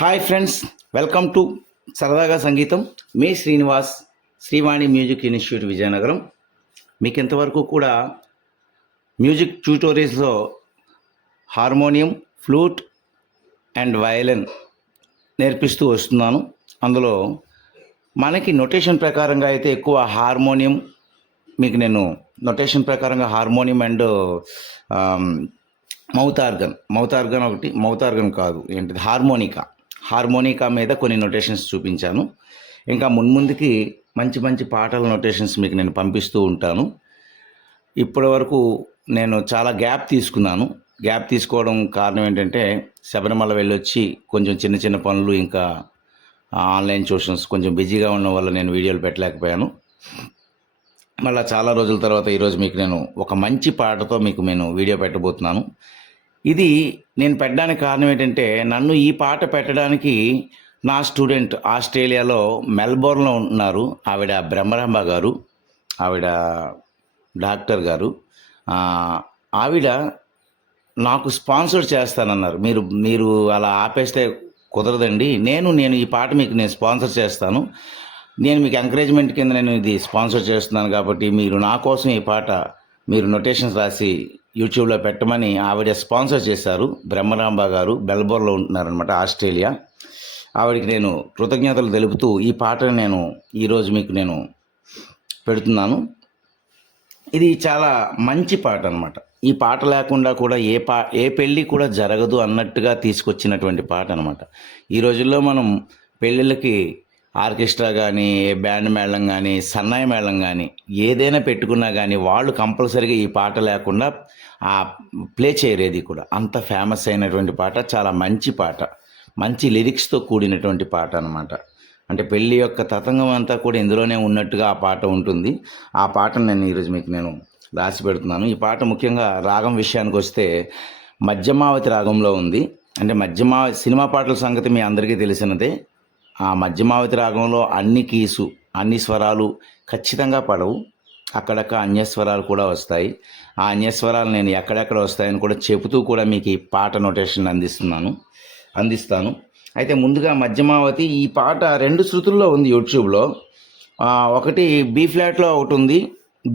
Hi friends, welcome to Saradaga Sangeetham. మీ Srinivas, Srivani music institute Vizianagaram. మీకు ఇంతవరకు కూడా మ్యూజిక్ ట్యూటోరియల్స్లో హార్మోనియం, ఫ్లూట్ అండ్ వయలిన్ నేర్పిస్తూ వస్తున్నాను. అందులో మనకి నొటేషన్ ప్రకారంగా అయితే ఎక్కువ హార్మోనియం, మీకు నేను నొటేషన్ ప్రకారంగా హార్మోనియం అండ్ మౌత్ ఆర్గన్ ఒకటి, మౌత్ ఆర్గన్ కాదు, ఏంటిది, హార్మోనికా మీద కొన్ని నొటేషన్స్ చూపించాను. ఇంకా మున్ముందుకి మంచి మంచి పాటల నొటేషన్స్ మీకు నేను పంపిస్తూ ఉంటాను. ఇప్పటి వరకు నేను చాలా గ్యాప్ తీసుకోవడం కారణం ఏంటంటే శబరిమల వెళ్ళొచ్చి కొంచెం చిన్న చిన్న పనులు, ఇంకా ఆన్లైన్ ట్యూషన్స్ కొంచెం బిజీగా ఉండడం వల్ల నేను వీడియోలు పెట్టలేకపోయాను. మళ్ళీ చాలా రోజుల తర్వాత ఈరోజు మీకు నేను ఒక మంచి పాటతో మీకు నేను వీడియో పెట్టబోతున్నాను. ఇది నేను పెట్టడానికి కారణం ఏంటంటే, నన్ను ఈ పాట పెట్టడానికి నా స్టూడెంట్ ఆస్ట్రేలియాలో మెల్బోర్న్లో ఉంటున్నారు. ఆవిడ బ్రహ్మరాంబ గారు, ఆవిడ డాక్టర్ గారు. ఆవిడ నాకు స్పాన్సర్ చేస్తానన్నారు. మీరు అలా ఆపేస్తే కుదరదండి, నేను ఈ పాట మీకు నేను స్పాన్సర్ చేస్తాను, నేను మీకు ఎంకరేజ్మెంట్ కింద నేను ఇది స్పాన్సర్ చేస్తున్నాను కాబట్టి మీరు నా కోసం ఈ పాట మీరు నొటేషన్స్ రాసి యూట్యూబ్లో పెట్టమని ఆవిడ స్పాన్సర్ చేశారు. బ్రహ్మరాంబ గారు మెల్బోర్న్లో ఉంటున్నారనమాట, ఆస్ట్రేలియా. ఆవిడకి నేను కృతజ్ఞతలు తెలుపుతూ ఈ పాటను నేను ఈరోజు మీకు నేను పెడుతున్నాను. ఇది చాలా మంచి పాట అనమాట. ఈ పాట లేకుండా కూడా ఏ పెళ్ళి కూడా జరగదు అన్నట్టుగా తీసుకొచ్చినటువంటి పాట అనమాట. ఈ రోజుల్లో మనం పెళ్ళిళ్ళకి ఆర్కెస్ట్రా కానీ, బ్యాండ్ మేళం కానీ, సన్నాయి మేళం కానీ ఏదైనా పెట్టుకున్నా కానీ వాళ్ళు కంపల్సరీగా ఈ పాట లేకుండా ప్లే చేయరేది కూడా. అంత ఫేమస్ అయినటువంటి పాట, చాలా మంచి పాట, మంచి లిరిక్స్తో కూడినటువంటి పాట అనమాట. అంటే పెళ్ళి యొక్క తతంగం అంతా కూడా ఇందులోనే ఉన్నట్టుగా ఆ పాట ఉంటుంది. ఆ పాటను నేను ఈరోజు మీకు నేను రాసి పెడుతున్నాను. ఈ పాట ముఖ్యంగా రాగం విషయానికి వస్తే మధ్యమావతి రాగంలో ఉంది. అంటే సినిమా పాటల సంగతి మీ అందరికీ తెలిసినదే. ఆ మధ్యమావతి రాగంలో అన్ని స్వరాలు ఖచ్చితంగా పడవు, అక్కడక్కడ అన్యస్వరాలు కూడా వస్తాయి. ఆ అన్యస్వరాలు నేను ఎక్కడెక్కడ వస్తాయని కూడా చెబుతూ కూడా మీకు ఈ పాట నొటేషన్ అందిస్తాను. అయితే ముందుగా మధ్యమావతి, ఈ పాట 2 శృతుల్లో ఉంది యూట్యూబ్లో. ఒకటి బి ఫ్లాట్లో ఒకటి ఉంది,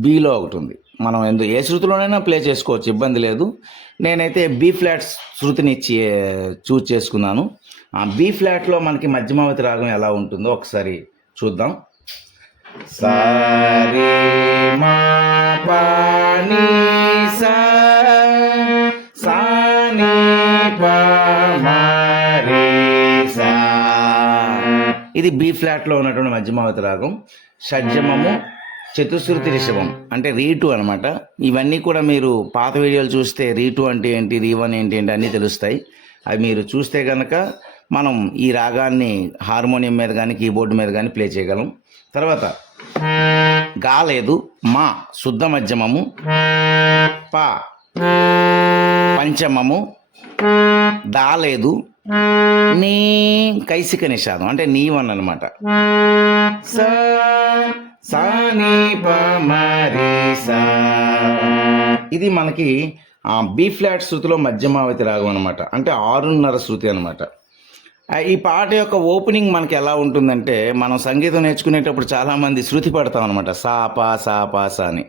బిలో ఒకటి ఉంది. మనం ఏ శృతిలోనైనా ప్లే చేసుకోవచ్చు, ఇబ్బంది లేదు. నేనైతే బి ఫ్లాట్ శృతిని చూజ్ చేసుకున్నాను. బి ఫ్లాట్లో మనకి మధ్యమావతి రాగం ఎలా ఉంటుందో ఒకసారి చూద్దాం. సారే మా పా ని సా సా ని పా మా రే సా. ఇది బి ఫ్లాట్లో ఉన్నటువంటి మధ్యమావతి రాగం. షడ్జమము, చతుశ్రుతి రిషభం అంటే రీ2 అనమాట. ఇవన్నీ కూడా మీరు పాత వీడియోలు చూస్తే రీ2 అంటే ఏంటి, రీ1 ఏంటి అన్నీ తెలుస్తాయి. అవి మీరు చూస్తే కనుక మనం ఈ రాగాన్ని హార్మోనియం మీద కానీ కీబోర్డు మీద కానీ ప్లే చేయగలం. తర్వాత గా లేదు, మా శుద్ధ మధ్యమము, పా పంచమము, దా లేదు, నీ కైసిక నిషాదం అంటే నీ1 అనమాట. సా సా ని పా మా రే సా. ఇది మనకి బి ఫ్లాట్ శృతిలో మధ్యమావతి రాగం అనమాట. అంటే 6.5 శృతి అనమాట. ఈ పాట యొక్క ఓపెనింగ్ మనకి ఎలా ఉంటుందంటే, మనం సంగీతం నేర్చుకునేటప్పుడు చాలామంది శృతి పడతాం అనమాట, సా పా సా అని.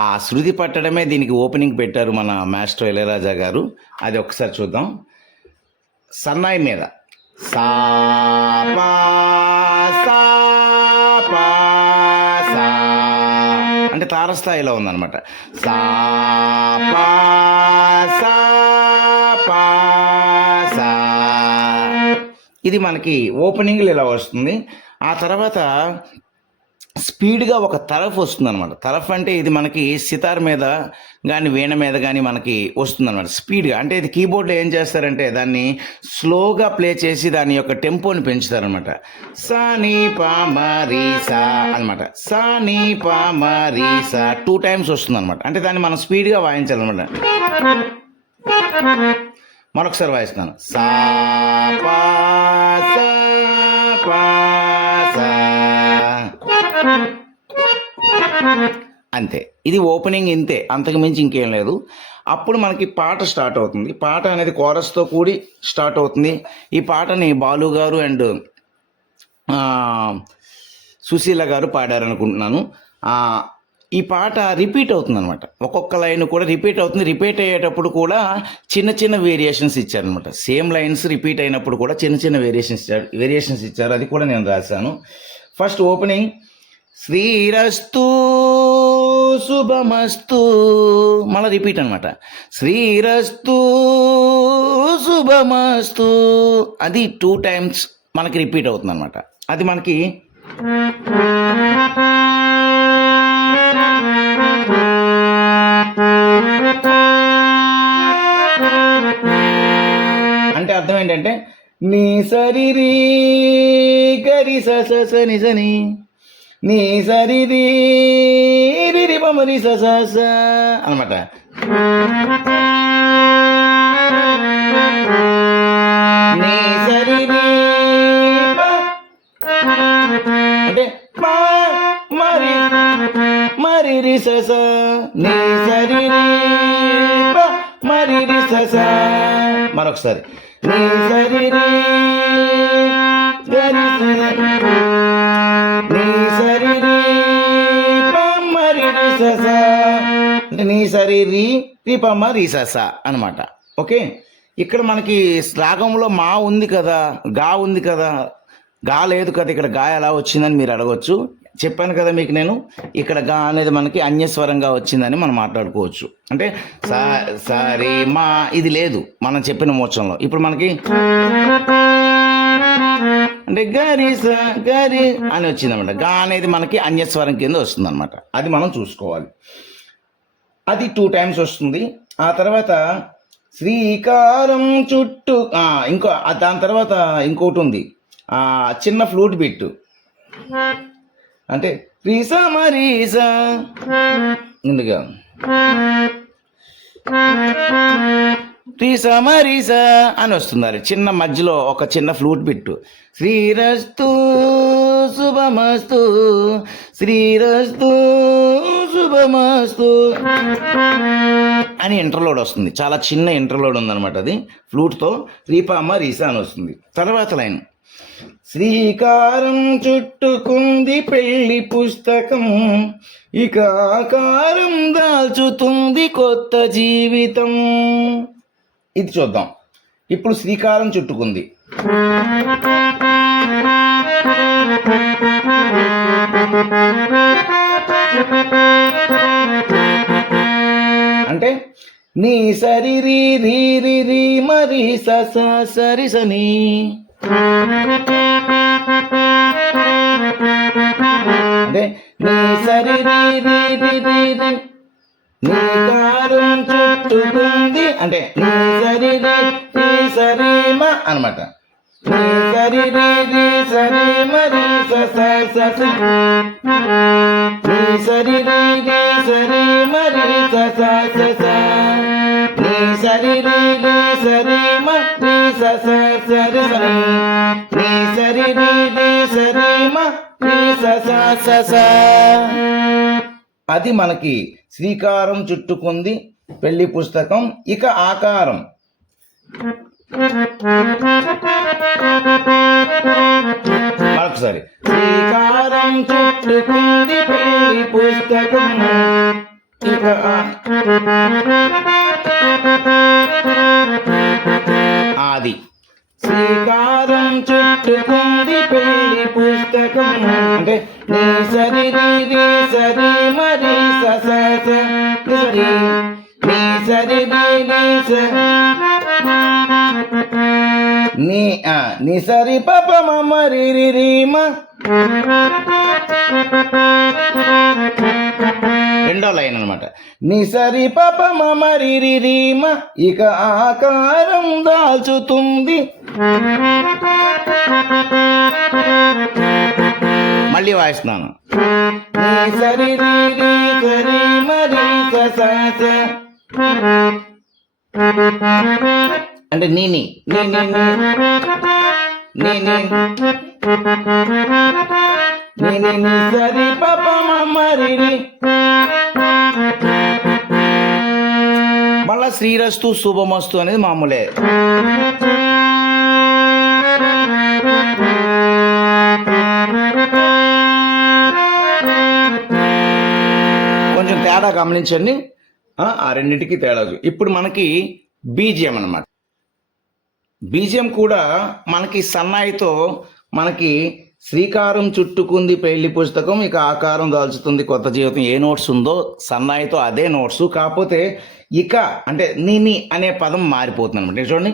ఆ శృతి పట్టడమే దీనికి ఓపెనింగ్ పెట్టారు మన మాస్టర్ ఇళయరాజా గారు. అది ఒకసారి చూద్దాం. సన్నాయి మీద సా పా అంటే తారస్థాయిలో ఉందన్నమాట. సా పా సా పా సా. ఇది మనకి ఓపెనింగ్లో ఇలా వస్తుంది. ఆ తర్వాత స్పీడ్గా ఒక తరఫ్ వస్తుంది అనమాట. తరఫ్ అంటే ఇది మనకి సితార్ మీద కానీ వీణ మీద కానీ మనకి వస్తుంది అనమాట స్పీడ్గా. అంటే ఇది కీబోర్డ్లో ఏం చేస్తారంటే దాన్ని స్లోగా ప్లే చేసి దాని యొక్క టెంపోని పెంచుతారనమాట. సా నీ పా మ రీ సా అనమాట. సా నీ పా మ రీ సా 2 times వస్తుంది అనమాట. అంటే దాన్ని మనం స్పీడ్గా వాయించాలన్నమాట. మరొకసారి వాయిస్తున్నాను. సా పా సా పా సా. అంతే, ఇది ఓపెనింగ్ ఇంతే, అంతకు మించి ఇంకేం లేదు. అప్పుడు మనకి పాట స్టార్ట్ అవుతుంది. పాట అనేది కోరస్తో కూడి స్టార్ట్ అవుతుంది. ఈ పాటని బాలు గారు అండ్ సుశీల గారు పాడారనుకుంటున్నాను. ఈ పాట రిపీట్ అవుతుంది అనమాట. ఒక్కొక్క లైన్ కూడా రిపీట్ అవుతుంది. రిపీట్ అయ్యేటప్పుడు కూడా చిన్న చిన్న వేరియేషన్స్ ఇచ్చారనమాట. సేమ్ లైన్స్ రిపీట్ అయినప్పుడు కూడా చిన్న చిన్న వేరియేషన్స్ ఇచ్చారు. అది కూడా నేను రాశాను. ఫస్ట్ ఓపెనింగ్ శ్రీరస్తు శుభమస్తు, మళ్ళీ రిపీట్ అనమాట. శ్రీరస్తు శుభమస్తు, అది 2 times మనకి రిపీట్ అవుతుంది అనమాట. అది మనకి అంటే అర్థం ఏంటంటే నీ సరి రీ గరి స నిజని నీ సరి రీ రి పమరి స అనమాట. నీ సరి రీ అంటే మరి మరి రి స నీ సరి రీ మరి రి స. మరొకసారి నీ సరి రీ గరి నీ సరి రీ పమ్మరి రి స అంటే నీ సరి రీ రి పమ్మ రి స అనమాట. ఓకే, ఇక్కడ మనకి రాగంలో మా ఉంది కదా, గా ఉంది కదా, గా లేదు కదా, ఇక్కడ గా ఎలా వచ్చిందని మీరు అడగవచ్చు. చెప్పాను కదా మీకు నేను, ఇక్కడ గా అనేది మనకి అన్యస్వరంగా వచ్చిందని మనం మాట్లాడుకోవచ్చు. అంటే సరి మా ఇది లేదు మనం చెప్పిన మోచంలో. ఇప్పుడు మనకి అంటే గరి స గరి అని వచ్చిందన్నమాట. గా అనేది మనకి అన్యస్వరం కింద వస్తుంది అనమాట. అది మనం చూసుకోవాలి. అది 2 times వస్తుంది. ఆ తర్వాత శ్రీకారం చుట్టూ ఇంకో దాని తర్వాత ఇంకోటి ఉంది, చిన్న ఫ్లూట్ బిట్టు. అంటే రీసా మరీసా ముందుగా రీసా మరీసా అని వస్తుంది. అది చిన్న మధ్యలో ఒక చిన్న ఫ్లూట్ బిట్టు. శ్రీరస్తు శుభమస్తు శ్రీరస్తు శుభమస్తు అని ఇంటర్లోడ్ వస్తుంది. చాలా చిన్న ఇంటర్లోడ్ ఉందన్నమాట. అది ఫ్లూట్తో రీపామ రీసా అని వస్తుంది. తర్వాత లైన్ శ్రీకారం చుట్టుకుంది పెళ్లి పుస్తకం, ఇక ఆకారం దాల్చుతుంది కొత్త జీవితం. ఇది చూద్దాం. ఇప్పుడు శ్రీకారం చుట్టుకుంది అంటే నీ సరి రీ రీ రీ రీ మరి సరి సని అంటే నీ సరి రీ రీ రీ రీ రీ నీ కారం చుట్టుకుంది అంటే నీ సరి రీ రీ సరి మ అనమాట. నీ సరి రీ రీ సరి మరి స నీ సరి రీ రీ సరి మరి స నీ సరి రీ రీ సరి మ రీ సరి సరి నీ సరి రీ రీ సరి మ రీ స. అది మనకి శ్రీకారం చుట్టుకుంది పెళ్లి పుస్తకం. ఇక ఆకారం మరొకసారి శ్రీకారం చుట్టుకుంది పెళ్లి పుస్తకం ఇక అది శ్రీకారం చుట్టుకుంది పెళ్లి పుస్తకం అంటే నీ సరి రీ సరి మరి సరి నీ సరి నీ సరి పప మరి రీమ. రెండో లైన్ అనమాట. ని సరి పప మరి రీమ ఇక ఆకారం దాల్చుతుంది. మళ్ళీ వాయిస్తున్నాను. ని సరి సరి మరి అంటే నీ సరి పప మరి. మళ్ళా శ్రీరస్తు శుభమస్తు అనేది మామూలే. కొంచెం తేడా గమనించండి. ఆ రెండింటికి తేడా. ఇప్పుడు మనకి బీజిఎం అన్నమాట. బీజిఎం కూడా మనకి సన్నాయితో మనకి శ్రీకారం చుట్టుకుంది పెళ్లి పుస్తకం ఇక ఆకారం దాల్చుతుంది కొత్త జీవితం ఏ నోట్స్ ఉందో సన్నాయితో అదే నోట్స్. కాకపోతే ఇక అంటే నీ అనే పదం మారిపోతుంది అనమాట. చూడండి.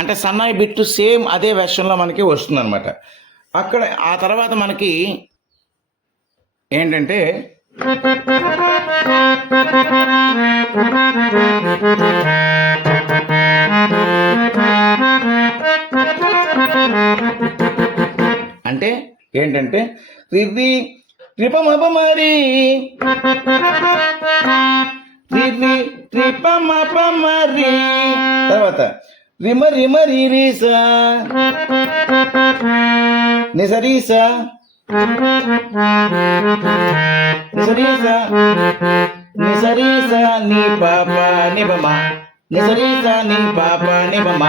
అంటే సన్నాయి బిట్టు సేమ్ అదే వెర్షన్లో మనకి వస్తుంది అనమాట. అక్కడ ఆ తర్వాత మనకి ఏంటంటే అంటే ఏంటంటే రివి రిపమప మరి రివి రిపమప మరి తర్వాత రిమ రిమ రీసా నిసరీసా నిసరీసా నిసరీసా నీ పాప నిబమ నిసరీసా నీ పాప నిబమ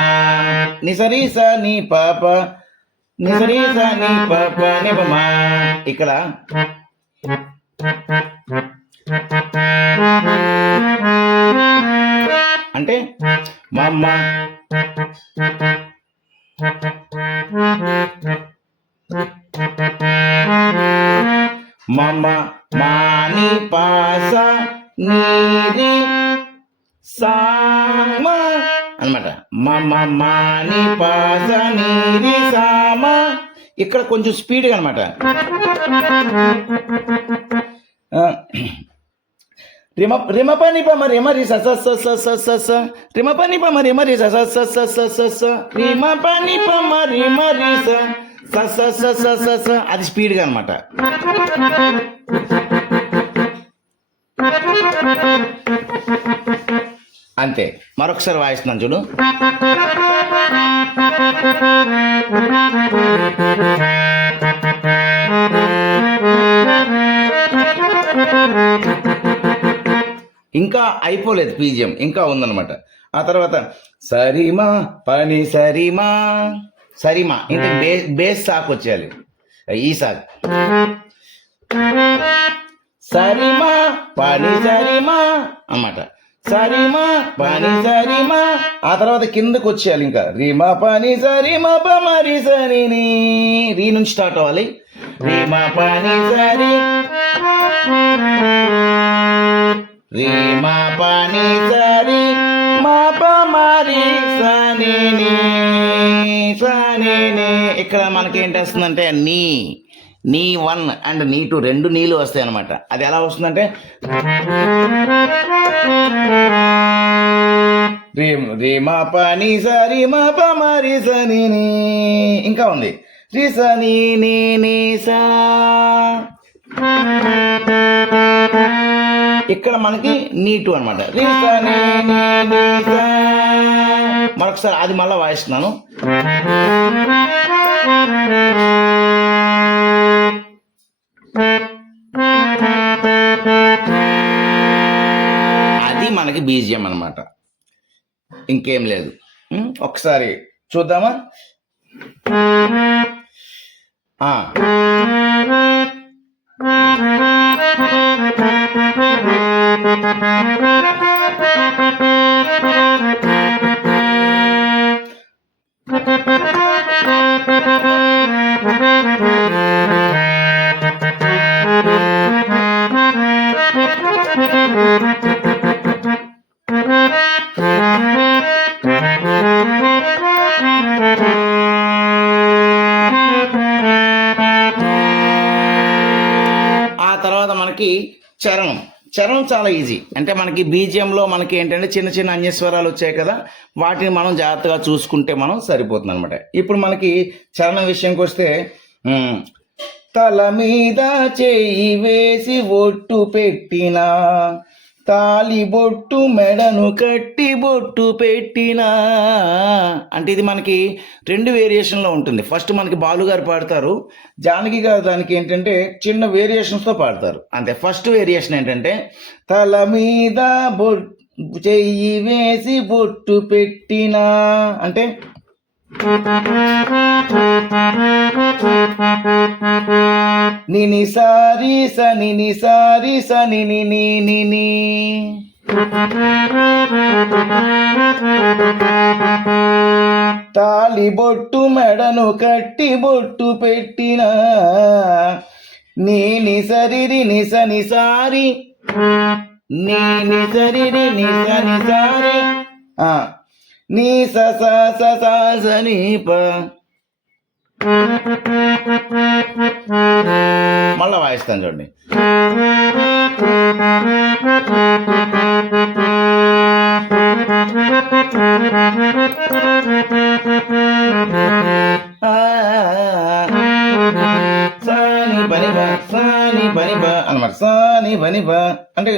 నిసరీసా నీ పాప నిసరీసా నీ పాప నిబమ. ఇక్కడ అంటే మమ్మ మమ్మ మాని పాస నీరి సామ అన్నమాట. మమ్మ మాని పాస నీరి సామ. ఇక్కడ కొంచెం స్పీడ్గా అనమాట. రిమ పని పమ రిమ రి స రిమ పని పమ రిమ రి స రిమ పని పమ రిమ రి స అది స్పీడ్గా అనమాట. అంతే. మరొకసారి వాయిస్తున్నాను చూడు. ఇంకా అయిపోలేదు బీజిఎం, ఇంకా ఉందన్నమాట. ఆ తర్వాత సరిమా పని సరిమా సరిమా ఇంకా బేస్ సాకు వచ్చేయాలి. ఈ సాకు సరిమా పని సరిమా అన్నమాట. సరిమా పని సరిమా. ఆ తర్వాత కిందకు వచ్చేయాలి ఇంకా రీమా పని సరిమా పమరి సరి రీ నుంచి స్టార్ట్ అవ్వాలి. రీమా పని సరి రీమా పని సరి మా పమరి సని సని. ఇక్కడ మనకి ఏంటి వస్తుందంటే నీ 1 అండ్ నీ 2 రెండు నీళ్ళు వస్తాయి అనమాట. అది ఎలా వస్తుందంటే రీమా పని సరి మా పమరి సని. ఇంకా ఉంది రి సని నీ సా. ఇక్కడ మనకి నీ 2 అనమాట. రి సని నీ సా. మరొకసారి అది మళ్ళీ వాయిస్తున్నాను. ఇది మనకి బీజియం అన్నమాట, ఇంకేం లేదు. ఒకసారి చూద్దామా? ఆ తర్వాత మనకి చరణం. చరణం చాలా ఈజీ. అంటే మనకి బీజియంలో మనకి ఏంటంటే చిన్న చిన్న అన్యస్వరాలు వచ్చాయి కదా, వాటిని మనం జాగ్రత్తగా చూసుకుంటే మనం సరిపోతుంది అనమాట. ఇప్పుడు మనకి చరణం విషయంకి వస్తే, తల మీద చెయ్యి వేసి ఒట్టు పెట్టినా, తాలి బొట్టు మెడను కట్టి బొట్టు పెట్టినా. అంటే ఇది మనకి 2 వేరియేషన్లో ఉంటుంది. ఫస్ట్ మనకి బాలుగారు పాడతారు, జానకి గారు దానికి ఏంటంటే చిన్న వేరియేషన్స్తో పాడతారు అంతే. ఫస్ట్ వేరియేషన్ ఏంటంటే తల మీద చెయ్యి వేసి బొట్టు పెట్టినా అంటే నిని సారి సని సారి సని ని. తాలి బొట్టు మెడను కట్టి బొట్టు పెట్టిన, నీ సరిరి నిసని సారి, నీ సరిరి నిసని సారి, నీ సని ప. మళ్ళా వాయిస్తాను చూడండి. సాని బనిబ సాని బనిబ అన్నమాట. సాని బనిబ అంటే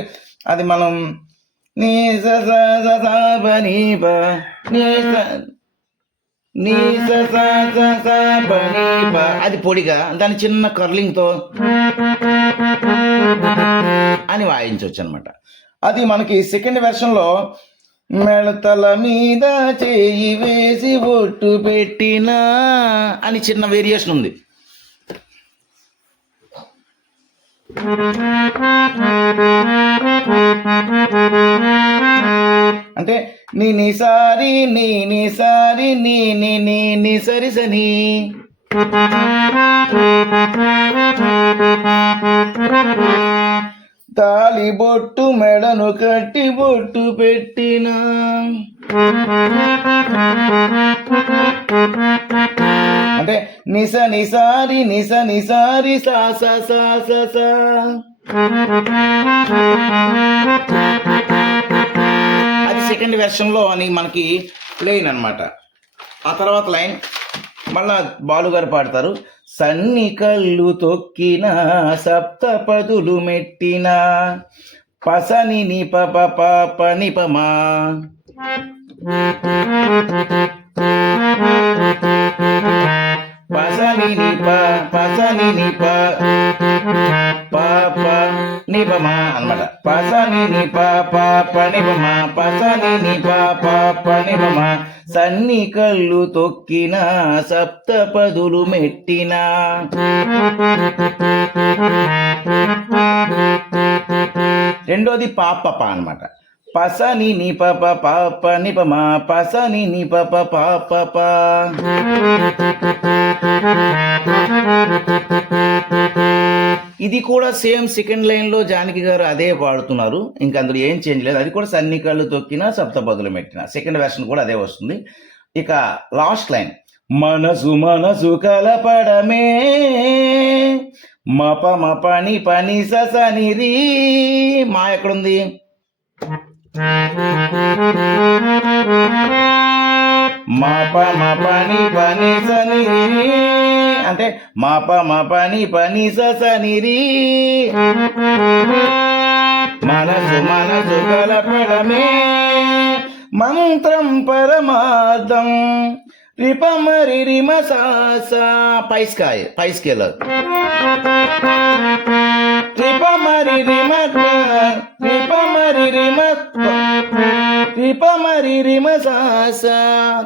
అది మనం నీ బనిబ నీ బనిబ అది పొడిగా, దాని చిన్న కర్లింగ్తో అని వాయించవచ్చు అనమాట. అది మనకి సెకండ్ వెర్షన్లో మెడతల మీద చేయి వేసి ఒట్టు పెట్టినా అని చిన్న వేరియేషన్ ఉంది. అంటే నీ సారి నీ సారి నీ సరి సని. తాలి బొట్టు మెడను కట్టి బొట్టు పెట్టినా, అంటే నిసని సారి సా. అది సెకండ్ వెర్షన్లో అని మనకి లైన్ అనమాట. ఆ తర్వాత లైన్ మళ్ళా బాలుగారు పాడతారు. సన్ని కళ్ళు తొక్కిన సప్తపదులు మెట్టిన, పసని నిప ప నిపమా, పసని నిప పాప నిపమా అన్నమాట. పసని నిప నిపమా, పసని నిప నిపమా. సన్ని కళ్ళు తొక్కిన సప్తపదులు మెట్టిన. రెండోది పాప అన్నమాట. పసని నిప పాప నిపమా, పసని నిప పాప. ఇది కూడా సేమ్ సెకండ్ లైన్లో జానకి గారు అదే పాడుతున్నారు, ఇంకా అందులో ఏం చేంజ్ లేదు. అది కూడా సన్ని కళ్ళు తొక్కిన సప్తపదులు మెట్టిన, సెకండ్ వెర్షన్ కూడా అదే వస్తుంది. ఇక లాస్ట్ లైన్ మనసు కలపడమే, మప పని సని రీ. మా ఎక్కడుంది? మప పని సని రీ అంటే మప పని సని రీ. మనసు కలపడమే మంత్రం పరమార్థం, రిపమరి రిమ సా పై స్కేల్, రిపమరి రిమ రిప మరి రిమ సాస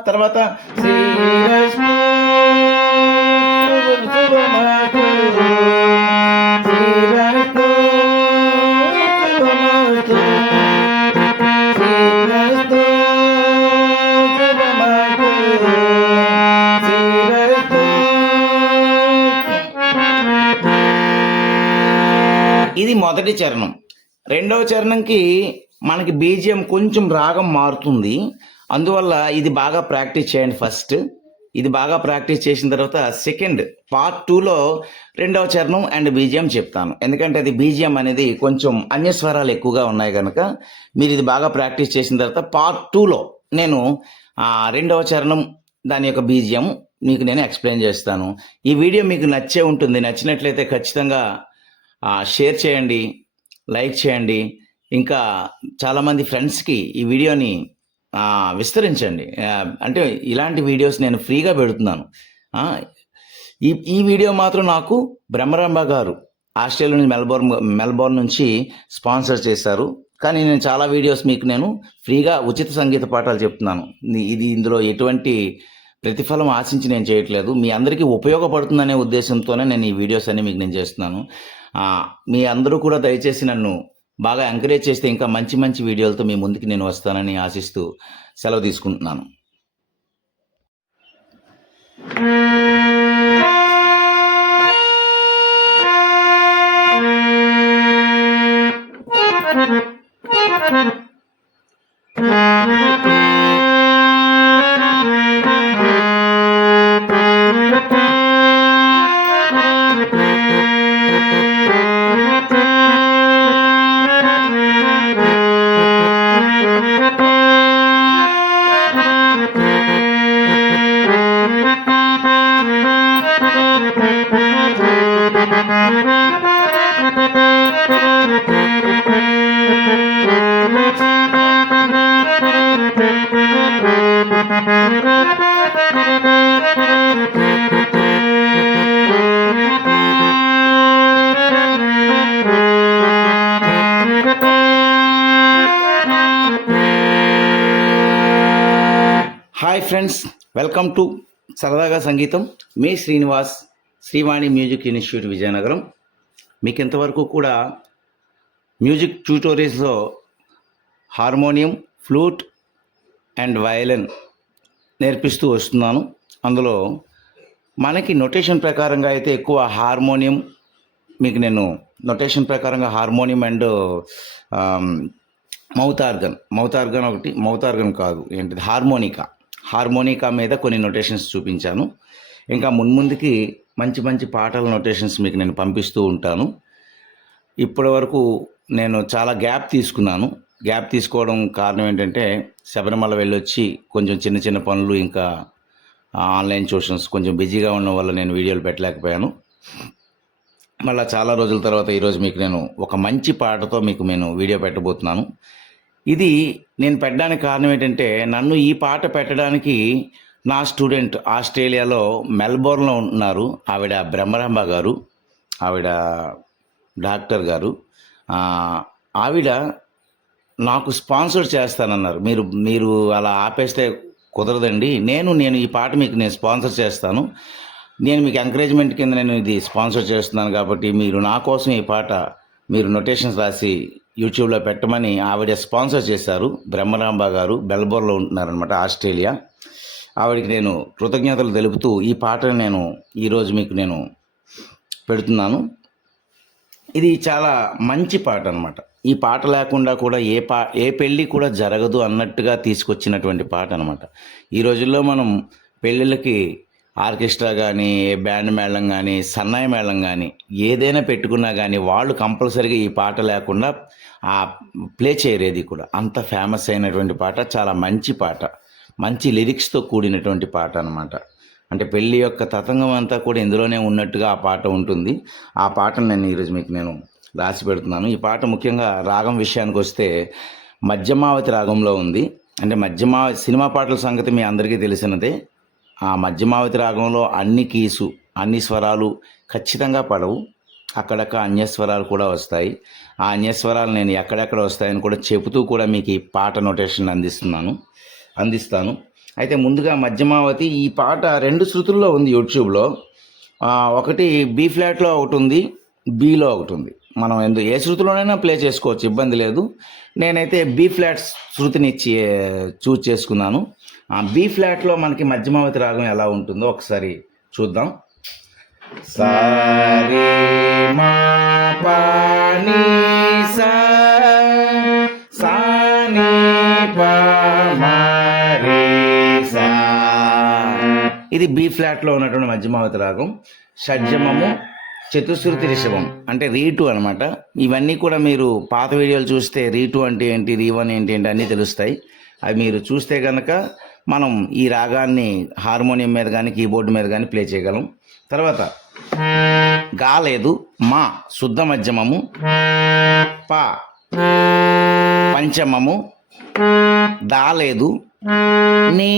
తర్వాత శ్రీరస్తు శుభమస్తు, శ్రీరస్తు శుభమస్తు, శ్రీరస్తు శుభమస్తు, శ్రీరస్తు. ఇది మొదటి చరణం. రెండవ చరణంకి మనకి బీజిఎం కొంచెం రాగం మారుతుంది. అందువల్ల ఇది బాగా ప్రాక్టీస్ చేయండి. ఫస్ట్ ఇది బాగా ప్రాక్టీస్ చేసిన తర్వాత సెకండ్ పార్ట్ 2లో రెండవ చరణం అండ్ బీజిఎం చెప్తాను. ఎందుకంటే అది బీజిఎం అనేది కొంచెం అన్యస్వరాలు ఎక్కువగా ఉన్నాయి కనుక మీరు ఇది బాగా ప్రాక్టీస్ చేసిన తర్వాత పార్ట్ 2లో నేను రెండవ చరణం దాని యొక్క బీజిఎం మీకు నేను ఎక్స్ప్లెయిన్ చేస్తాను. ఈ వీడియో మీకు నచ్చే ఉంటుంది. నచ్చినట్లయితే ఖచ్చితంగా షేర్ చేయండి, లైక్ చేయండి. ఇంకా చాలామంది ఫ్రెండ్స్కి ఈ వీడియోని విస్తరించండి. అంటే ఇలాంటి వీడియోస్ నేను ఫ్రీగా పెడుతున్నాను. ఈ వీడియో మాత్రం నాకు బ్రహ్మరాంబ గారు ఆస్ట్రేలియా నుంచి మెల్బోర్న్ నుంచి స్పాన్సర్ చేశారు. కానీ నేను చాలా వీడియోస్ మీకు నేను ఫ్రీగా ఉచిత సంగీత పాఠాలు చెప్తున్నాను. ఇందులో ఎటువంటి ప్రతిఫలం ఆశించి నేను చేయట్లేదు. మీ అందరికీ ఉపయోగపడుతుందనే ఉద్దేశంతోనే నేను ఈ వీడియోస్ అన్ని మీకు నేను చేస్తున్నాను. మీ అందరూ కూడా దయచేసి నన్ను బాగా ఎంకరేజ్ చేస్తే ఇంకా మంచి మంచి వీడియోలతో మీ ముందుకు నేను వస్తానని ఆశిస్తూ సెలవు తీసుకుంటున్నాను. Hi friends, welcome to Saradaga Sangeetham. మీ శ్రీనివాస్, శ్రీవాణి మ్యూజిక్ ఇన్స్టిట్యూట్ విజయనగరం. మీకు ఇంతవరకు కూడా మ్యూజిక్ ట్యూటోరియల్స్లో హార్మోనియం, ఫ్లూట్ అండ్ వయలిన్ నేర్పిస్తూ వస్తున్నాను. అందులో మనకి నొటేషన్ ప్రకారంగా అయితే ఎక్కువ హార్మోనియం మీకు నేను నొటేషన్ ప్రకారంగా హార్మోనియం అండ్ మౌత్ ఆర్గన్ ఒకటి, మౌత్ ఆర్గన్ కాదు ఏంటిది హార్మోనికా మీద కొన్ని నొటేషన్స్ చూపించాను. ఇంకా మున్ముందుకి మంచి మంచి పాటల నొటేషన్స్ మీకు నేను పంపిస్తూ ఉంటాను. ఇప్పటి వరకు నేను చాలా గ్యాప్ తీసుకోవడం కారణం ఏంటంటే శబరిమల వెళ్ళొచ్చి కొంచెం చిన్న చిన్న పనులు, ఇంకా ఆన్లైన్ ట్యూషన్స్ కొంచెం బిజీగా ఉండడం వల్ల నేను వీడియోలు పెట్టలేకపోయాను. మళ్ళీ చాలా రోజుల తర్వాత ఈరోజు మీకు నేను ఒక మంచి పాటతో మీకు నేను వీడియో పెట్టబోతున్నాను. ఇది నేను పెట్టడానికి కారణం ఏంటంటే నన్ను ఈ పాట పెట్టడానికి నా స్టూడెంట్ ఆస్ట్రేలియాలో మెల్బోర్న్లో ఉంటున్నారు. ఆవిడ బ్రహ్మరాంబ గారు, ఆవిడ డాక్టర్ గారు. ఆవిడ నాకు స్పాన్సర్ చేస్తానన్నారు. మీరు అలా ఆపేస్తే కుదరదండి, నేను ఈ పాట మీకు నేను స్పాన్సర్ చేస్తాను, నేను మీకు ఎంకరేజ్మెంట్ కింద నేను ఇది స్పాన్సర్ చేస్తున్నాను కాబట్టి మీరు నా కోసం ఈ పాట మీరు నొటేషన్స్ రాసి యూట్యూబ్లో పెట్టమని ఆవిడ స్పాన్సర్ చేశారు. బ్రహ్మరాంబ గారు మెల్బోర్న్లో ఉంటున్నారనమాట, ఆస్ట్రేలియా. ఆవిడకి నేను కృతజ్ఞతలు తెలుపుతూ ఈ పాటను నేను ఈరోజు మీకు నేను పెడుతున్నాను. ఇది చాలా మంచి పాట అనమాట. ఈ పాట లేకుండా కూడా ఏ పెళ్ళి కూడా జరగదు అన్నట్టుగా తీసుకొచ్చినటువంటి పాట అనమాట. ఈ రోజుల్లో మనం పెళ్ళిళ్ళకి ఆర్కెస్ట్రా కానీ, బ్యాండ్ మేళం కానీ, సన్నాయి మేళం కానీ ఏదైనా పెట్టుకున్నా కానీ వాళ్ళు కంపల్సరీగా ఈ పాట లేకుండా ప్లే చేయరేది కూడా. అంత ఫేమస్ అయినటువంటి పాట, చాలా మంచి పాట, మంచి లిరిక్స్తో కూడినటువంటి పాట అనమాట. అంటే పెళ్ళి యొక్క తతంగం అంతా కూడా ఇందులోనే ఉన్నట్టుగా ఆ పాట ఉంటుంది. ఆ పాటను నేను ఈరోజు మీకు నేను రాసి పెడుతున్నాను. ఈ పాట ముఖ్యంగా రాగం విషయానికి వస్తే మధ్యమావతి రాగంలో ఉంది. అంటే సినిమా పాటల సంగతి మీ అందరికీ తెలిసినదే. ఆ మధ్యమావతి రాగంలో అన్ని కీసు, అన్ని స్వరాలు ఖచ్చితంగా పడవు. అక్కడక్కడ అన్యస్వరాలు కూడా వస్తాయి. ఆ అన్యస్వరాలు నేను ఎక్కడెక్కడ వస్తాయని కూడా చెబుతూ కూడా మీకు ఈ పాట నోటేషన్ అందిస్తాను. అయితే ముందుగా మధ్యమావతి ఈ పాట 2 శృతుల్లో ఉంది యూట్యూబ్లో. ఒకటి బి ఫ్లాట్లో ఒకటి ఉంది, బిలో ఒకటి ఉంది. మనం ఏ శృతిలోనైనా ప్లే చేసుకోవచ్చు, ఇబ్బంది లేదు. నేనైతే బి ఫ్లాట్ శృతిని చూజ్ చేసుకున్నాను. బి ఫ్లాట్లో మనకి మధ్యమావతి రాగం ఎలా ఉంటుందో ఒకసారి చూద్దాం. సారే మా పా ని సా సా ని పా మా రే సా. ఇది బి ఫ్లాట్లో ఉన్నటువంటి మధ్యమావతి రాగం. షడ్జమము, చతుశ్రుతి రిషభం అంటే రీ2 అనమాట. ఇవన్నీ కూడా మీరు పాత వీడియోలు చూస్తే రీ2 అంటే ఏంటి, రీ1 ఏంటి అన్నీ తెలుస్తాయి. అవి మీరు చూస్తే కనుక మనం ఈ రాగాన్ని హార్మోనియం మీద కానీ కీబోర్డు మీద కానీ ప్లే చేయగలం. తర్వాత గా లేదు, మా శుద్ధ మధ్యమము, పా పంచమము, దా లేదు, నీ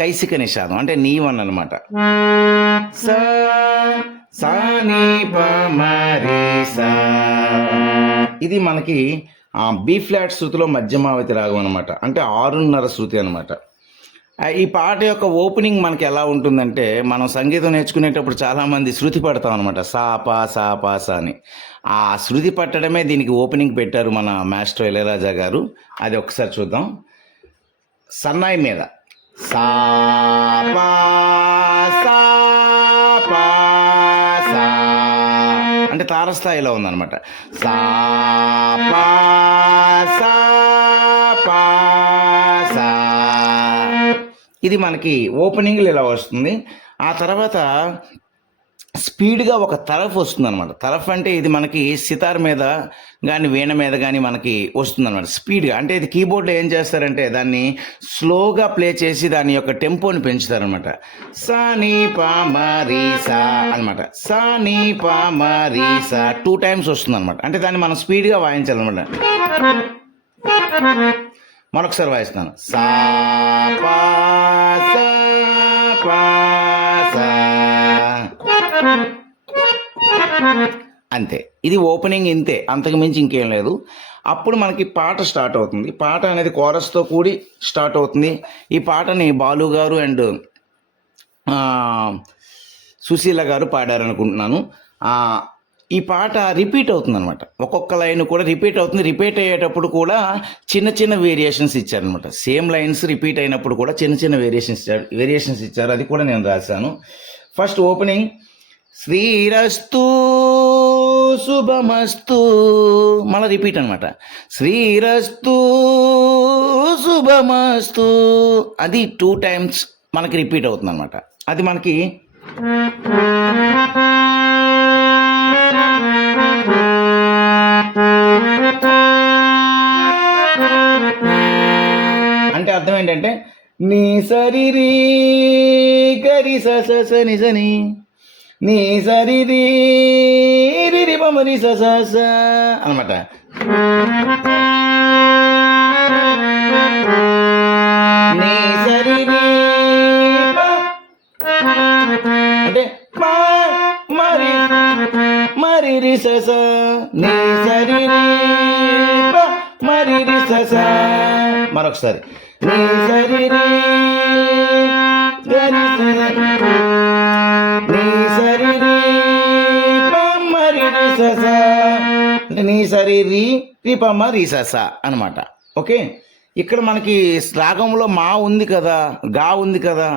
కైసిక నిషాదం అంటే నీ1 అనమాట. సా సా ని ప మ రే సా. ఇది మనకి బి ఫ్లాట్ శృతిలో మధ్యమావతి రాగం అనమాట. అంటే 6.5 శృతి అనమాట. ఈ పాట యొక్క ఓపెనింగ్ మనకి ఎలా ఉంటుందంటే, మనం సంగీతం నేర్చుకునేటప్పుడు చాలామంది శృతి పడతాం అనమాట. సా పా అని. ఆ శృతి పట్టడమే దీనికి ఓపెనింగ్ పెట్టారు మన మాస్టర్ ఇళయరాజా గారు. అది ఒకసారి చూద్దాం. సన్నాయి మీద సా పా సా పా సా అంటే తారస్థాయిలో ఉందన్నమాట. సా పా సా పా సా. ఇది మనకి ఓపెనింగ్లు ఇలా వస్తుంది. ఆ తర్వాత స్పీడ్గా ఒక తరఫ్ వస్తుంది అనమాట. తరఫ్ అంటే ఇది మనకి సితార్ మీద కానీ వీణ మీద కానీ మనకి వస్తుంది అనమాట స్పీడ్గా. అంటే ఇది కీబోర్డ్లో ఏం చేస్తారంటే దాన్ని స్లోగా ప్లే చేసి దాని యొక్క టెంపోని పెంచుతారనమాట. సా ని పా మ రీ సా అనమాట. సా ని పా మ రీ సా 2 times వస్తుంది అనమాట. అంటే దాన్ని మనం స్పీడ్గా వాయించాలన్నమాట. మరొకసారి వాయిస్తున్నాను. సా పా సా పా సా. అంతే, ఇది ఓపెనింగ్ ఇంతే, అంతకు మించి ఇంకేం లేదు. అప్పుడు మనకి పాట స్టార్ట్ అవుతుంది. పాట అనేది కోరస్తో కూడి స్టార్ట్ అవుతుంది. ఈ పాటని బాలు గారు అండ్ సుశీల గారు పాడారనుకుంటున్నాను. ఈ పాట రిపీట్ అవుతుంది అనమాట. ఒక్కొక్క లైన్ కూడా రిపీట్ అవుతుంది. రిపీట్ అయ్యేటప్పుడు కూడా చిన్న చిన్న వేరియేషన్స్ ఇచ్చారనమాట. సేమ్ లైన్స్ రిపీట్ అయినప్పుడు కూడా చిన్న చిన్న వేరియేషన్స్ ఇచ్చారు. అది కూడా నేను రాశాను. ఫస్ట్ ఓపెనింగ్ శ్రీరస్తు శుభమస్తు, మళ్ళీ రిపీట్ అనమాట. శ్రీరస్తు శుభమస్తు, అది 2 times మనకి రిపీట్ అవుతుంది అనమాట. అది మనకి అంటే అర్థం ఏంటంటే నీ సరి రీ గరి స నిజని నీ సరి రీ రి బమరి స అనమాట. నీ సరి రీ అంటే మరి మరి రి స నీ సరి రీ మరి రి స. మరొకసారి నీ సరి రీ గరి నీ సరి రీ మరి రి స అంటే నీ సరి రీ రి పమ్మ రి స అనమాట. ఓకే, ఇక్కడ మనకి రాగంలో మా ఉంది కదా, గా ఉంది కదా,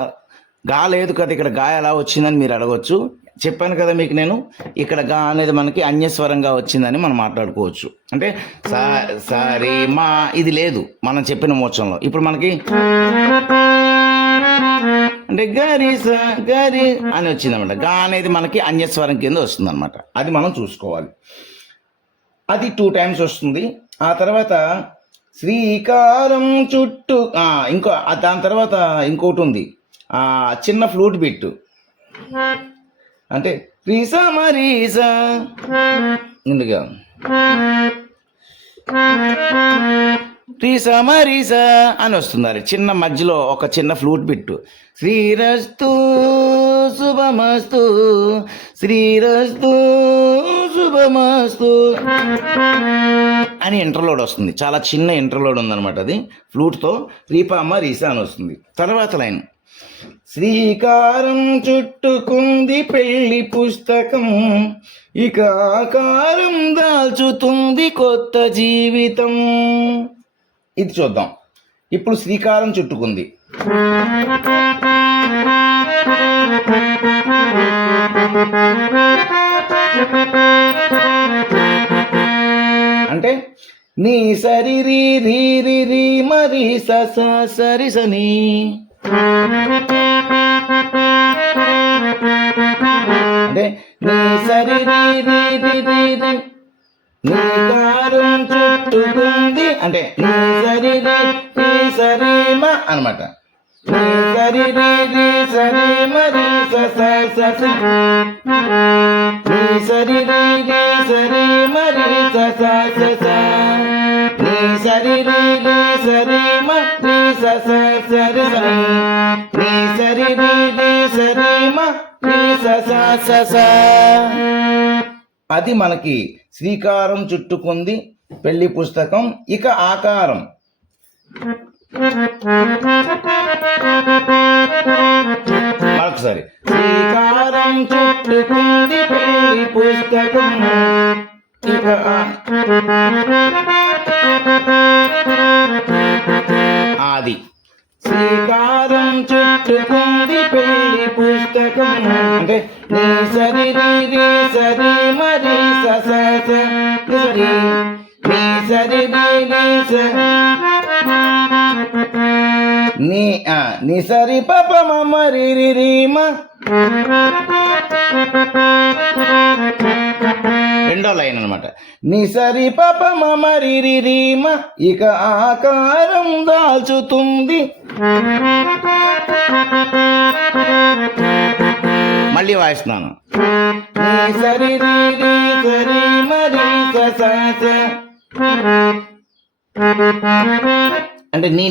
గా లేదు కదా, ఇక్కడ గా ఎలా వచ్చిందని మీరు అడగవచ్చు. చెప్పాను కదా మీకు నేను, ఇక్కడ గా అనేది మనకి అన్యస్వరంగా వచ్చిందని మనం మాట్లాడుకోవచ్చు. అంటే సరి మా ఇది లేదు మనం చెప్పిన మోచంలో. ఇప్పుడు మనకి అంటే గరి స గరి అని వచ్చిందనమాట. గా అనేది మనకి అన్యస్వరం కింద వస్తుంది అనమాట. అది మనం చూసుకోవాలి. అది 2 times వస్తుంది. ఆ తర్వాత శ్రీకారం చుట్టూ ఇంకో దాని తర్వాత ఇంకోటి ఉంది, చిన్న ఫ్లూట్ బిట్టు. అంటే రీసా మరీసా ముందుగా రీసా మరీసా అని వస్తుంది. చిన్న మధ్యలో ఒక చిన్న ఫ్లూట్ బిట్టు. శ్రీరస్తు శుభమస్తు, శ్రీరస్తు శుభమస్తు అని ఇంటర్లోడ్ వస్తుంది. చాలా చిన్న ఇంటర్లోడ్ ఉందన్నమాట. అది ఫ్లూట్తో రీపామ రీసా అని వస్తుంది. తర్వాత లైన్, శ్రీకారం చుట్టుకుంది పెళ్లి పుస్తకం, ఇక ఆకారం దాల్చుతుంది కొత్త జీవితం. ఇది చూద్దాం. ఇప్పుడు శ్రీకారం చుట్టుకుంది. అంటే నీ సరి రీ రీ రీ రీ మరి సరి సని, అంటే నీ సరి రీ రీ రీ రీ రీ నీ కారం చుట్టుకుంది అంటే నీ సరి రీ రీ సరి మ అనమాట. నీ సరి రీ రీ సరి మరి స నీ సరి రీ రీ సరి మరి స నీ సరి రీ రీ సరి మ రీ సరి సని, నీ సరి రీ రీ సరి మ రీ స. అది మనకి శ్రీకారం చుట్టుకుంది పెళ్లి పుస్తకం, ఇక ఆకారం. మరొకసారి, శ్రీకారం చుట్టుకుంది పెళ్లి పుస్తకం, ఇక ఆది. శ్రీకారం చుట్టుకుంది పెళ్లి పుస్తకం అంటే నీ సరి రీ రీ సరి మరి సరి నీ సరి రీ రీ నీ సరి పప మమ రీ రీ రీ మ. రెండో లైన్ అనమాట. ని సరి పప మమ రి రి రి మ, ఇక ఆకారం దాల్చుతుంది. మళ్ళీ వాయిస్తున్నాను. ని సరి రి రి సరి మరి స అంటే నీ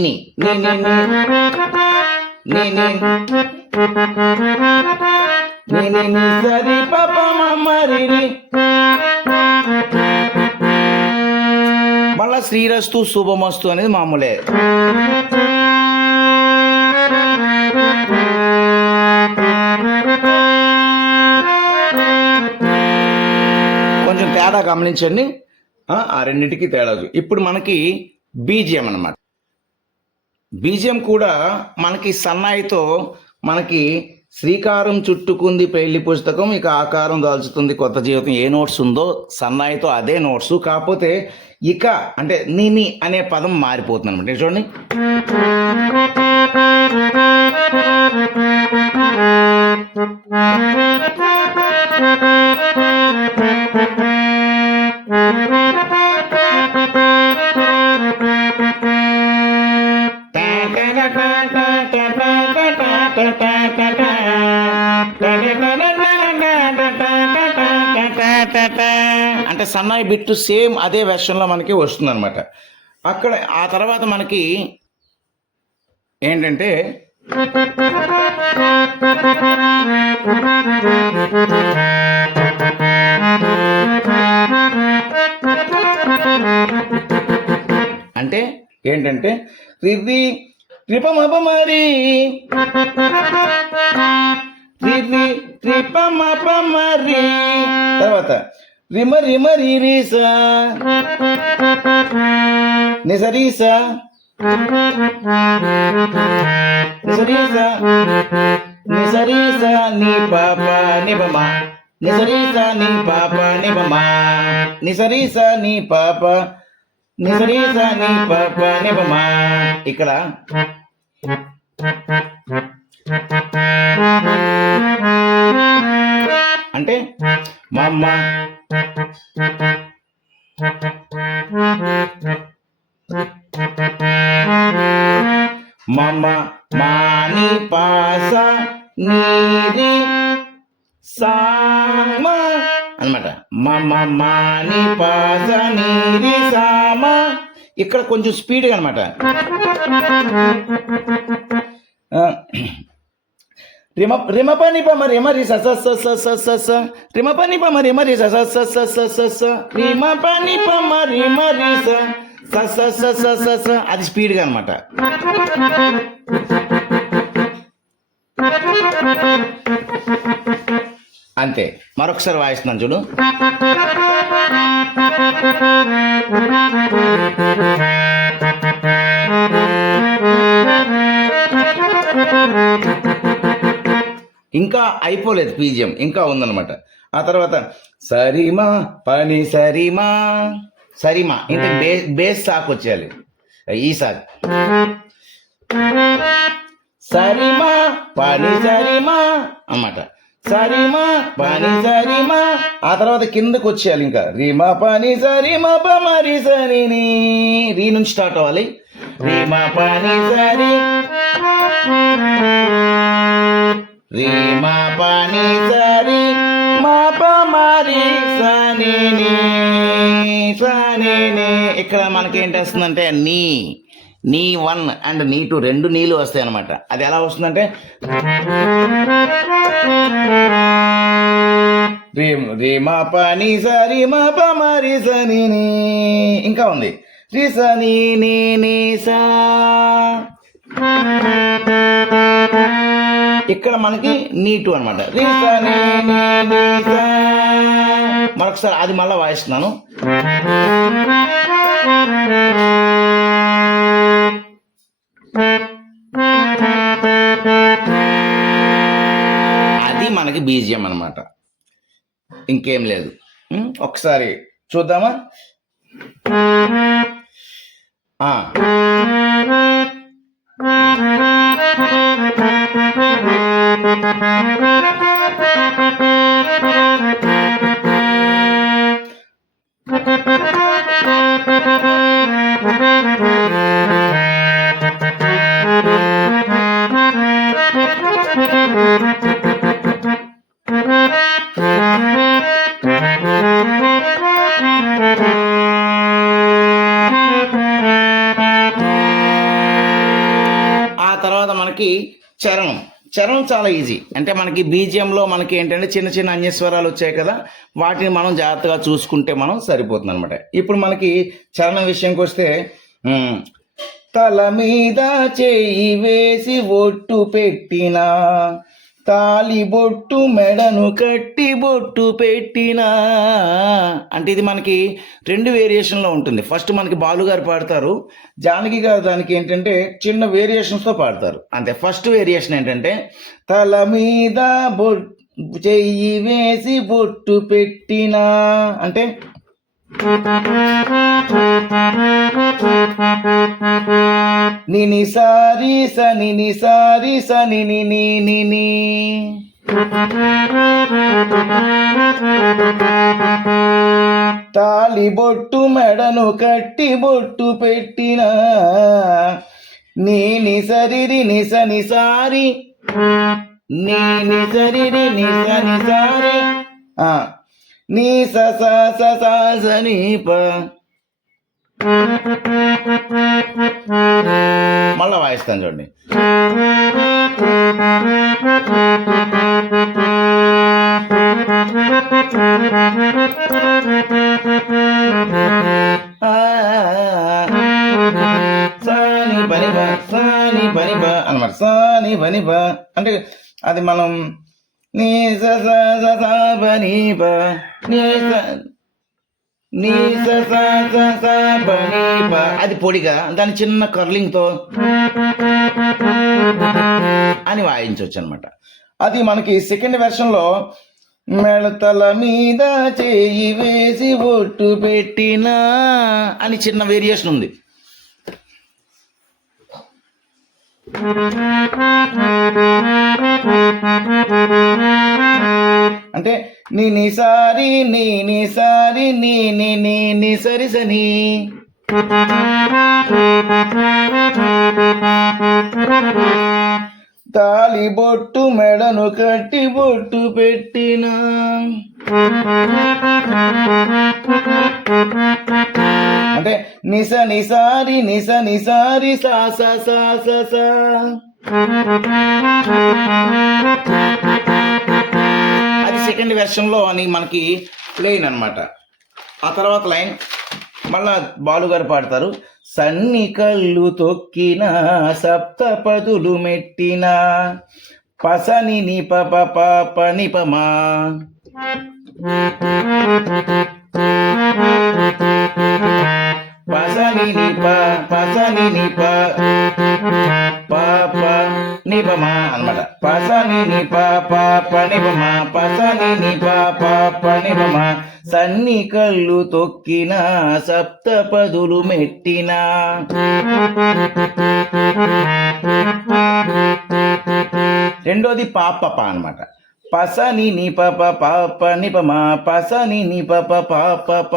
సరి పప మమ రి రి. మళ్ళా శ్రీరస్తు శుభమస్తు అనేది మామూలే. కొంచెం తేడా గమనించండి, ఆ రెండింటికి తేడా. ఇప్పుడు మనకి బీజిఎం అన్నమాట. బీజిఎం కూడా మనకి సన్నాయితో మనకి శ్రీకారం చుట్టుకుంది పెళ్లి పుస్తకం, ఇక ఆకారం దాల్చుతుంది కొత్త జీవితం ఏ నోట్స్ ఉందో సన్నాయితో అదే నోట్స్, కాకపోతే ఇక అంటే నీ అనే పదం మారిపోతుంది అనమాట. చూడండి, అంటే సన్నాయి బిట్టు సేమ్ అదే వెర్షన్లో మనకి వస్తుంది అనమాట. అక్కడ ఆ తర్వాత మనకి ఏంటంటే అంటే ఏంటంటే రిది రిపమప మరి రిది రిపమప మరి, తర్వాత రిమ రిమ రిరీసా నిసరీసా నిసరీసా నిసరీసా నీ పాప నిబమా నిసరీసా నీ పాప నిబమా నిసరీసా నీ పాప నిసరీసా నీ పాప నిబమా. ఇక్కడ అంటే మమ్మ మమ్మ మాని పాస నీరి సామ అన్నమాట. మమ్మ మాని పాస నీరి సామ, ఇక్కడ కొంచెం స్పీడ్గా అనమాట. రిమ రిమ పని పమ రిమ రి స స స స స స స రిమ పని పమ రిమ రి స స స స స స స రిమ పని పమ రిమ రి స స స స స స స. అది స్పీడ్గా అనమాట. అంతే. మరొకసారి వాయిస్తున్నాను చూడు. ఇంకా అయిపోలేదు బీజియం, ఇంకా ఉందన్నమాట. ఆ తర్వాత సరిమా పని సరిమా సరిమా ఇంకా బేస్ సాకు వచ్చేయాలి. ఈ సాకు సరిమా పని సరిమా అన్నమాట. సరిమా పని సరిమా. ఆ తర్వాత కిందకు వచ్చేయాలి ఇంకా రిమా పని సరిమా పమరి సరిని. రీ నుంచి స్టార్ట్ అవ్వాలి. రిమా పని సరి రిమా పని సరి మా పమరి సని సని. ఇక్కడ మనకి ఏంటి వస్తుందంటే నీ 1 అండ్ నీ 2 2 నీళ్ళు వస్తాయి అనమాట. అది ఎలా వస్తుందంటే రిమా పని సరి మా పమరి సని. ఇంకా ఉంది రి సని నీ సా. ఇక్కడ మనకి నీ 2 అనమాట. రి సని నీ సా. మరొకసారి అది మళ్ళీ వాయిస్తున్నాను. అది మనకి బీజియం అనమాట, ఇంకేం లేదు. ఒకసారి చూద్దామా? ఆ తర్వాత మనకి చరణం. చరణం చాలా ఈజీ. అంటే మనకి బీజియంలో మనకి ఏంటంటే చిన్న చిన్న అన్యస్వరాలు వచ్చాయి కదా, వాటిని మనం జాగ్రత్తగా చూసుకుంటే మనం సరిపోతుంది అనమాట. ఇప్పుడు మనకి చరణం విషయంకి వస్తే తల మీద చెయ్యి వేసి ఒట్టు పెట్టినా, తాలి బొట్టు మెడను కట్టి బొట్టు పెట్టినా. అంటే ఇది మనకి 2 వేరియేషన్లో ఉంటుంది. ఫస్ట్ మనకి బాలుగారు పాడతారు, జానకి గారు దానికి ఏంటంటే చిన్న వేరియేషన్స్తో పాడతారు. అంతే. ఫస్ట్ వేరియేషన్ ఏంటంటే తల మీద చెయ్యి వేసి బొట్టు పెట్టినా అంటే నిని సారి సని సారి సని ని. తాలి బొట్టు మెడను కట్టి బొట్టు పెట్టిన నీ సరిరి నిసని సారి నీ సరిరి నిసని సారి నీ సని ప. మళ్ళా వాయిస్తాను చూడండి. సాని పని బ సాని పని బ అన్నమాట. సాని పని బ అంటే అది మనం నీ సని బ నీ అది పొడిగా దాని చిన్న కర్లింగ్తో అని వాయించవచ్చు అనమాట. అది మనకి సెకండ్ వెర్షన్లో మెడతల మీద చేయి వేసి ఒట్టు పెట్టినా అని చిన్న వేరియేషన్ ఉంది. అంటే నీ సారి నీ సారి నీ సరి సని. తాలి బొట్టు మెడను కట్టి బొట్టు పెట్టినా అంటే నిస నిసారి నిస నిసారి సా సా సా సా సా. అది సెకండ్ వెర్షన్లో అని మనకి ప్లెయిన్ అన్నమాట. ఆ తర్వాత లైన్ మళ్ళా బాలుగారు పాడతారు. సన్ని కళ్ళు తొక్కిన సప్తపదులు మెట్టిన పసని నిప ప నిపమా పసని నిప పాప నిపమా అన్నమాట. పసని నిప పాప నిపమా పసని నిప పాప నిపమా సన్ని కళ్ళు తొక్కిన సప్తపదులు మెట్టిన. రెండోది పాప అన్నమాట. పసని నిప పాప నిపమా పసని నిప పాప.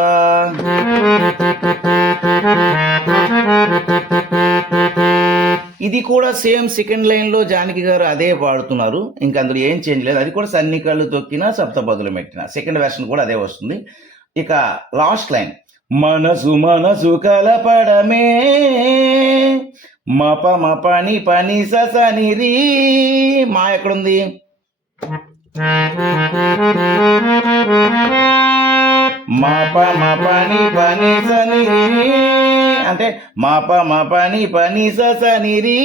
ఇది కూడా సేమ్ సెకండ్ లైన్లో జానకి గారు అదే పాడుతున్నారు, ఇంకా అందులో ఏం చేంజ్ లేదు. అది కూడా సన్ని కళ్ళు తొక్కిన సప్తపదులు మెట్టిన సెకండ్ వెర్షన్ కూడా అదే వస్తుంది. ఇక లాస్ట్ లైన్ మనసు మనసు కలపడమే మప మపని పని సని రీ. మా ఎక్కడుంది? మప మపని పని సని అంటే మప మపని పని సని రీ.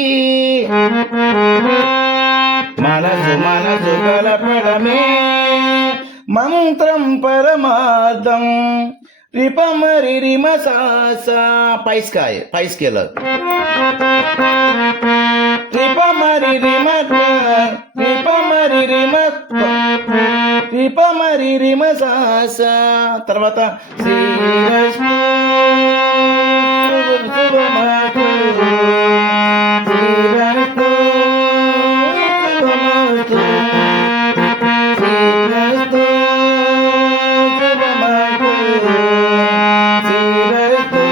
మనసు మనసు కలపడమే మంత్రం పరమార్థం రిపమరి రిమ సాసా పై స్కేల్ రిపమరి రిమ రిపమరి రిమ రిపమరి రిమ సాసా. తర్వాత శ్రీరస్తు శుభమస్తు శ్రీరస్తు శుభమస్తు శ్రీరస్తు శుభమస్తు శ్రీరస్తు.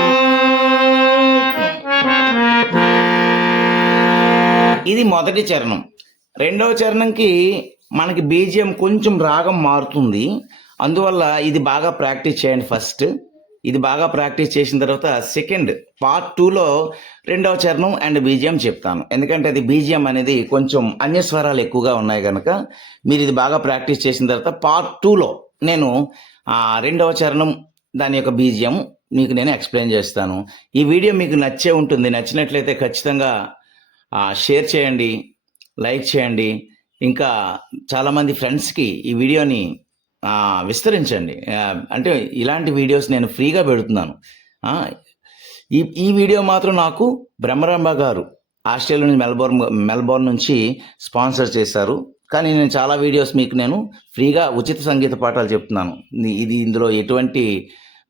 ఇది మొదటి చరణం. రెండవ చరణంకి మనకి బీజిఎం కొంచెం రాగం మారుతుంది, అందువల్ల ఇది బాగా ప్రాక్టీస్ చేయండి. ఫస్ట్ ఇది బాగా ప్రాక్టీస్ చేసిన తర్వాత సెకండ్ పార్ట్ 2లో రెండవ చరణం అండ్ బీజిఎం చెప్తాను. ఎందుకంటే అది బీజిఎం అనేది కొంచెం అన్యస్వరాలు ఎక్కువగా ఉన్నాయి కనుక మీరు ఇది బాగా ప్రాక్టీస్ చేసిన తర్వాత పార్ట్ 2లో నేను రెండవ చరణం దాని యొక్క బీజిఎం మీకు నేను ఎక్స్ప్లెయిన్ చేస్తాను. ఈ వీడియో మీకు నచ్చే ఉంటుంది. నచ్చినట్లయితే ఖచ్చితంగా షేర్ చేయండి, లైక్ చేయండి, ఇంకా చాలామంది ఫ్రెండ్స్కి ఈ వీడియోని విస్తరించండి. అంటే ఇలాంటి వీడియోస్ నేను ఫ్రీగా పెడుతున్నాను. ఈ వీడియో మాత్రం నాకు బ్రహ్మరంభ గారు ఆస్ట్రేలియా నుంచి మెల్బోర్న్ నుంచి స్పాన్సర్ చేశారు. కానీ నేను చాలా వీడియోస్ మీకు నేను ఫ్రీగా ఉచిత సంగీత పాఠాలు చెప్తున్నాను. ఇందులో ఎటువంటి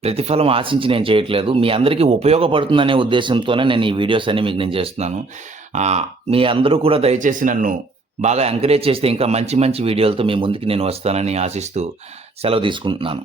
ప్రతిఫలం ఆశించి నేను చేయట్లేదు. మీ అందరికీ ఉపయోగపడుతుందనే ఉద్దేశంతోనే నేను ఈ వీడియోస్ అన్ని మీకు నేను చేస్తున్నాను. మీ అందరూ కూడా దయచేసి నన్ను బాగా ఎంకరేజ్ చేస్తే ఇంకా మంచి మంచి వీడియోలతో మీ ముందుకు నేను వస్తానని ఆశిస్తూ సెలవు తీసుకుంటున్నాను.